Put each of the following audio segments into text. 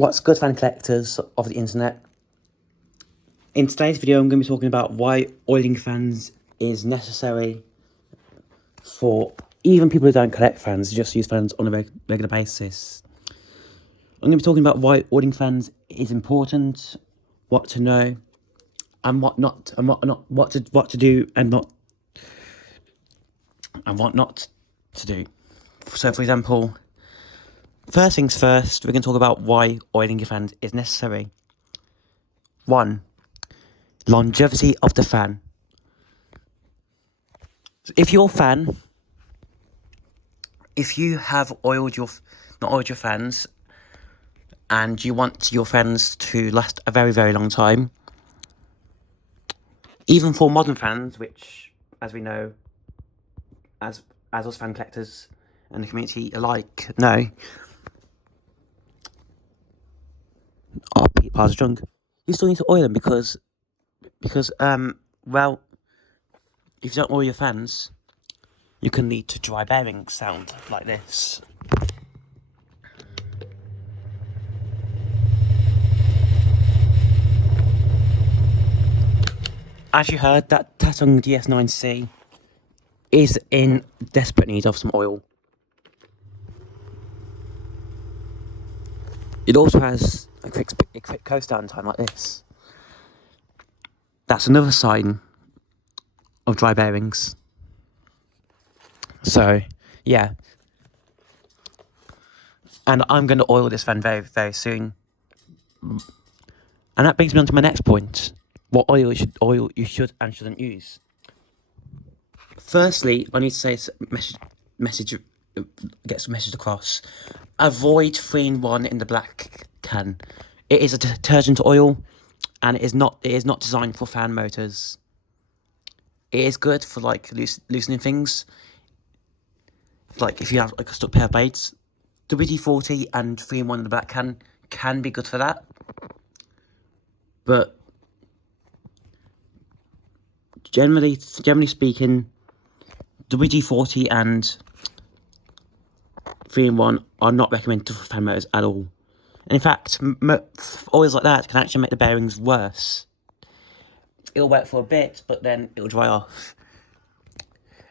What's good, fan collectors of the internet? In today's video, I'm going to be talking about why oiling fans is necessary for even people who don't collect fans, just use fans on a regular basis. I'm going to be talking about why oiling fans is important, what to know, and what not, and what to do and what not to do. So, for example, first things first, we're going to talk about why oiling your fans is necessary. 1. Longevity of the fan. If you have not oiled your fans, and you want your fans to last a very, very long time, even for modern fans, which, as we know, as us fan collectors and the community alike know, Pete Parr's drunk. You still need to oil them because well, if you don't oil your fans, you can lead to dry bearings sound like this. As you heard, that Tatung DS9C is in desperate need of some oil. It also has a quick coast down time like this. That's another sign of dry bearings. So, yeah. And I'm going to oil this fan very, very soon. And that brings me on to my next point. What oil you should and shouldn't use. Firstly, I need to say get some message across. Avoid 3-in-1 in the black can. It is a detergent oil, and it is not designed for fan motors. It is good for like loosening things. Like if you have like a stuck pair of blades, WD-40 and 3-in-1 in the black can be good for that. But generally speaking, WD-40 and 3-in-1 are not recommended for fan motors at all. And in fact, oils like that can actually make the bearings worse. It'll work for a bit, but then it'll dry off.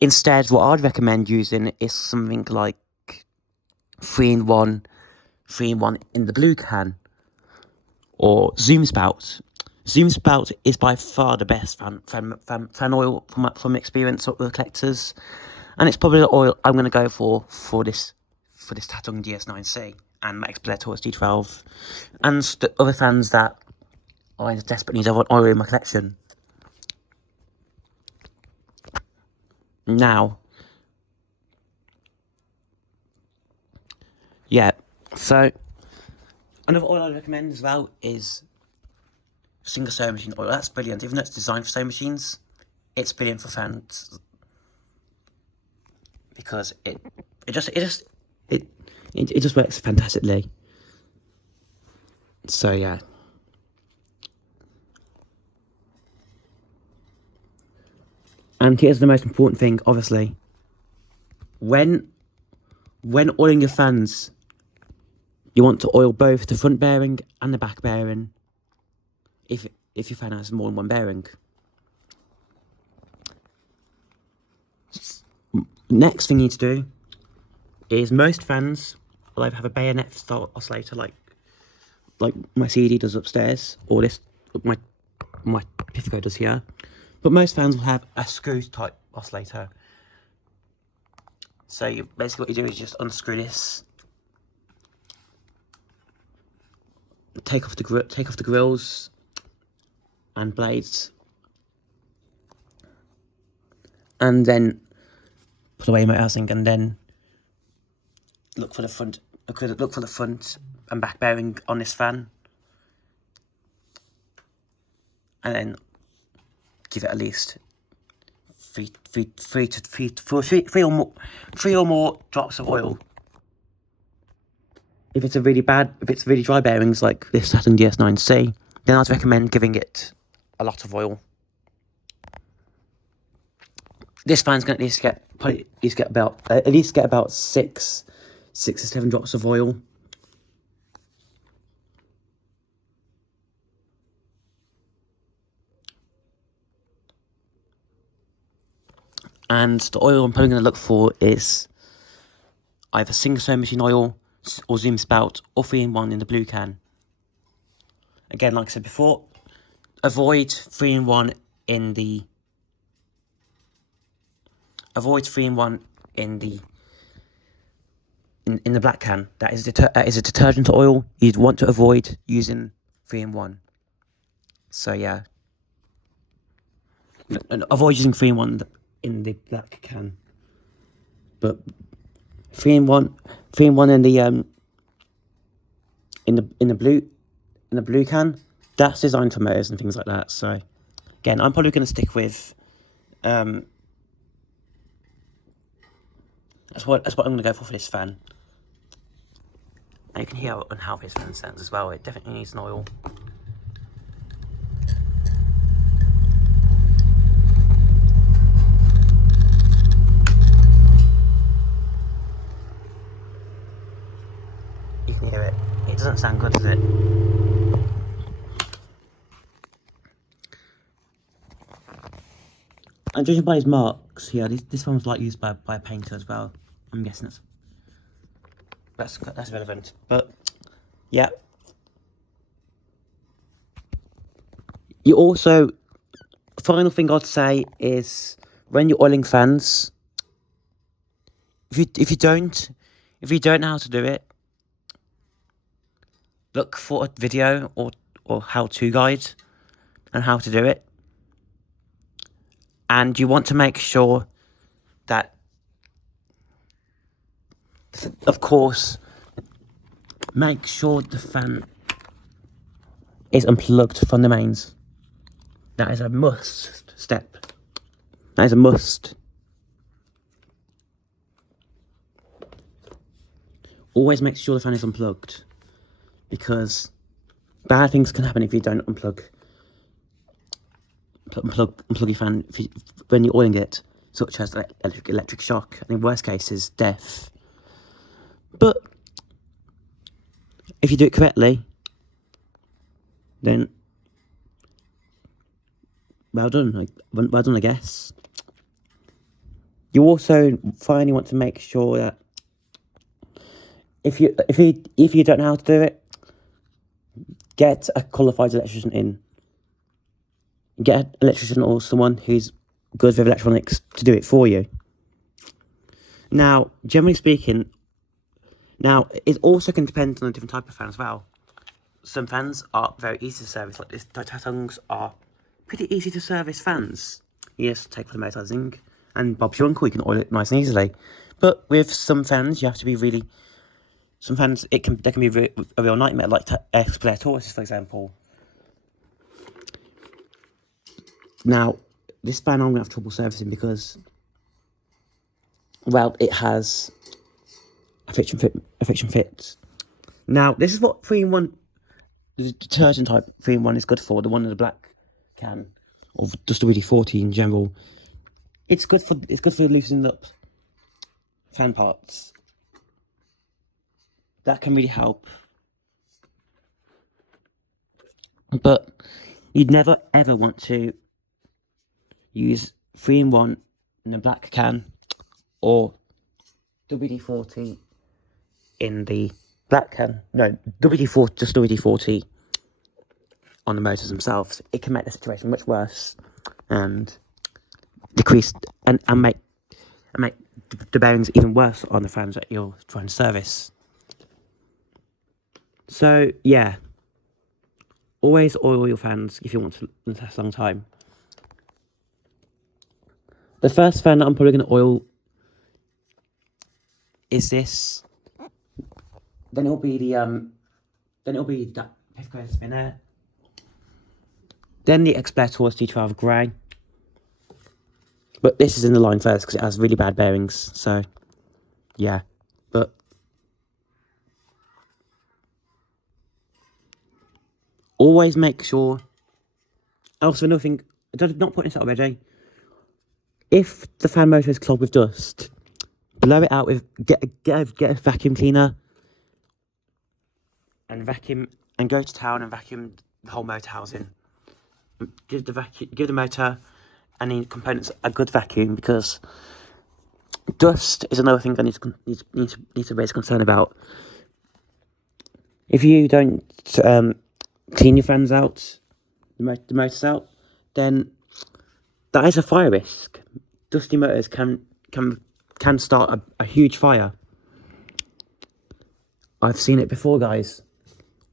Instead, what I'd recommend using is something like 3-in-1 in the blue can, or Zoom Spout. Zoom Spout is by far the best fan oil from experience with the collectors, and it's probably the oil I'm going to go for this Tatung DS9C and Max Taurus D12, and the other fans that are in desperate need of an oil in my collection. Now, yeah, so another oil I recommend as well is single sewing machine oil. That's brilliant. Even though it's designed for sewing machines, it's brilliant for fans because it just works fantastically. So yeah. And here's the most important thing, obviously. When oiling your fans, you want to oil both the front bearing and the back bearing if your fan has more than one bearing. Next thing you need to do is most fans will either have a bayonet style oscillator like my CD does upstairs, or my Pifico does here. But most fans will have a screw type oscillator. So basically what you do is just unscrew this, take off the grills and blades, and then put away your motor housing, and then look for the front and back bearing on this fan, and then give it at least three or more drops of oil. If it's really dry bearings like this Tatung DS9C, then I'd recommend giving it a lot of oil. This fan's going to at least get about 6 to 7 drops of oil. And the oil I'm probably going to look for is either single sewing machine oil or Zoom Spout or 3-in-1 in the blue can. Again, like I said before, avoid 3-in-1 in the in the black can. That is a detergent oil. You'd want to avoid using 3-in-1. So yeah, and avoid using 3-in-1 in the black can. But 3-in-1 in the blue can, that's designed for motors and things like that. So again, I'm probably going to stick with that's what I'm going to go for this fan. And you can hear on how this fan sounds as well. It definitely needs an oil. You can hear it. It doesn't sound good, does it? And judging by his marks, yeah, this one was like used by a painter as well. I'm guessing that's relevant. But yeah, you also, final thing I'd say is when you're oiling fans, if you don't know how to do it, look for a video or how-to guide on how to do it. And you want to make sure that, of course, make sure the fan is unplugged from the mains. That is a must step. That is a must. Always make sure the fan is unplugged, because bad things can happen if you don't unplug your fan when you're oiling it, such as electric shock, and in worst cases, death. But if you do it correctly, then well done, I guess. You also finally want to make sure that if you don't know how to do it, get a qualified electrician in. Get an electrician or someone who's good with electronics to do it for you. Now, generally speaking, it also can depend on a different type of fan as well. Some fans are very easy to service, like this. Tatungs are pretty easy to service fans. You just take for the motor zinc and Bob's your uncle, you can oil it nice and easily. But with some fans, you have to be really. Some fans, they can be a real nightmare, like X-Player Tauruses, for example. Now, this fan I'm going to have trouble servicing because, well, it has a friction fit. Now, this is what 3-in-1, the detergent type 3-in-1 is good for, the one in the black can, or just the WD-40 in general. It's good for loosening up fan parts. That can really help. But you'd never ever want to use 3-in-1 in a black can or WD-40 in the black can. No, just WD-40 on the motors themselves. It can make the situation much worse and decrease and make the bearings even worse on the fans that you're trying to service. So yeah, always oil your fans if you want to last a long time. The first fan that I'm probably going to oil is this. Then it'll be that Pifco spin air. Then the X-Player Taurus T12 grey. But this is in the line first because it has really bad bearings. So yeah, but always make sure. Also, another thing, not putting this out already. If the fan motor is clogged with dust, blow it out with get a vacuum cleaner and vacuum, and go to town and vacuum the whole motor housing. Give the motor any components a good vacuum, because dust is another thing I need to raise concern about. If you don't clean your fans out, the motors out, then that is a fire risk. Dusty motors can start a huge fire. I've seen it before, guys.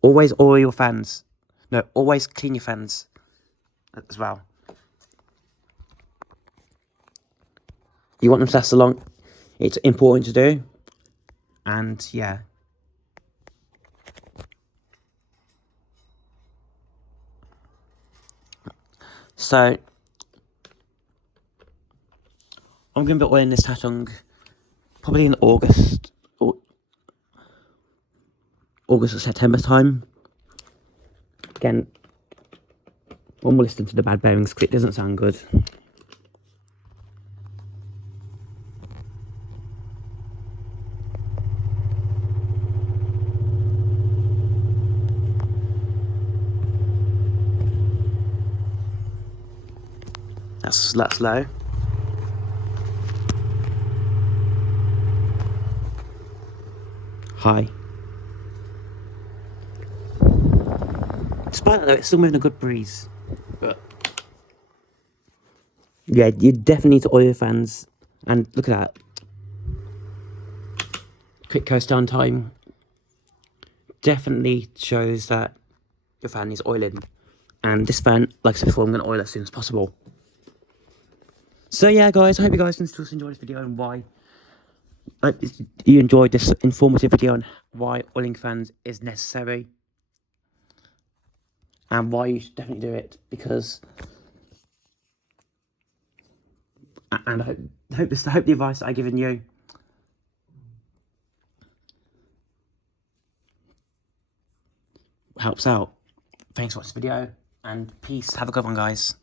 Always oil your fans. No, always clean your fans as well. You want them to last long. It's important to do. And yeah. So I'm going to be oiling this Tatung probably in August or September time. Again, one more listen to the bad bearings because it doesn't sound good. That's low. High. Despite that though, it's still moving a good breeze. But yeah, you definitely need to oil your fans. And look at that. Quick coast down time. Definitely shows that your fan is oiling. And this fan, like I said before, I'm going to oil as soon as possible. So yeah, guys, I hope you guys enjoyed this video and why you enjoyed this informative video on why oiling fans is necessary and why you should definitely do it, because and I hope the advice that I've given you helps out. Thanks for watching this video and peace. Have a good one, guys.